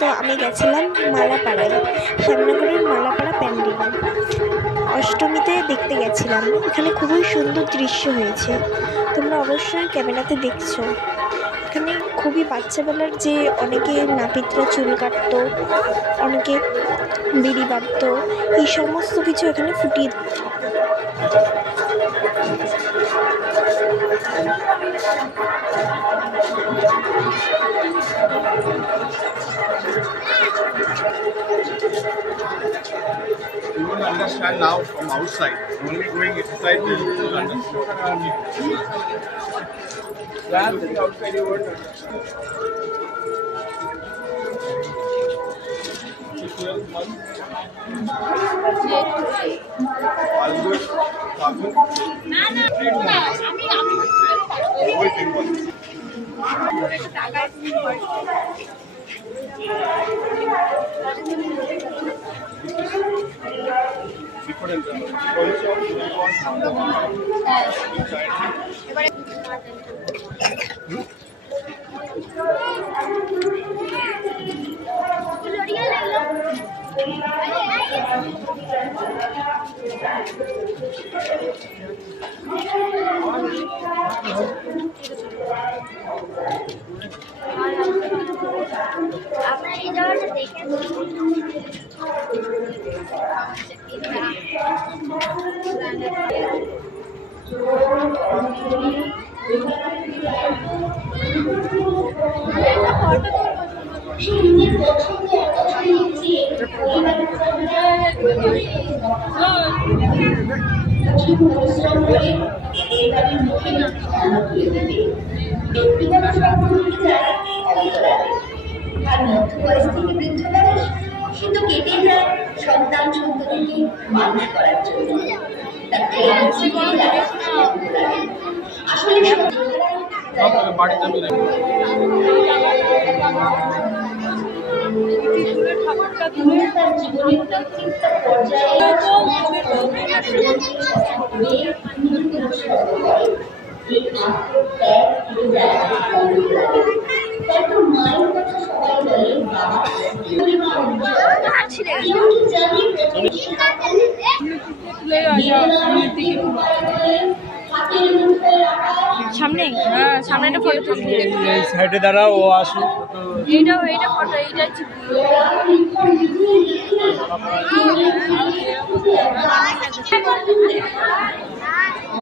তো আমি গেছিলাম মালাপাড়ায়, শ্যামনগরের মালাপাড়া প্যান্ডেলে অষ্টমীতে দেখতে গেছিলাম। এখানে খুবই সুন্দর দৃশ্য হয়েছে, তোমরা অবশ্যই ক্যামেরাতে দেখছো। এখানে খুবই বাচ্চাবেলার যে অনেকে নাপিতরা চুল কাটতো, অনেকে বিড়ি বাঁধতো, এই সমস্ত কিছু এখানে ফুটিয়ে You won't understand now from outside. Only going inside you will understand. Outside you won't understand. আপনার এই জায়গাটা দেখে আর মধ্যবয়স থেকে বৃদ্ধ বয়স কিন্তু কেটে যায় সন্তান সন্ততিকে মানুষ করার জন্য। আসলে তার জীবনের প্রত্যেকটা পর্যায়ে এই আত্মত্যাগ তাই তো মায়ের কথা সবাই বলে বাবা সামনে সামনে ফটো তুলতে এই সাইডে দাঁড়াও, ও আসুক। এইটা ফটো এইটা হচ্ছে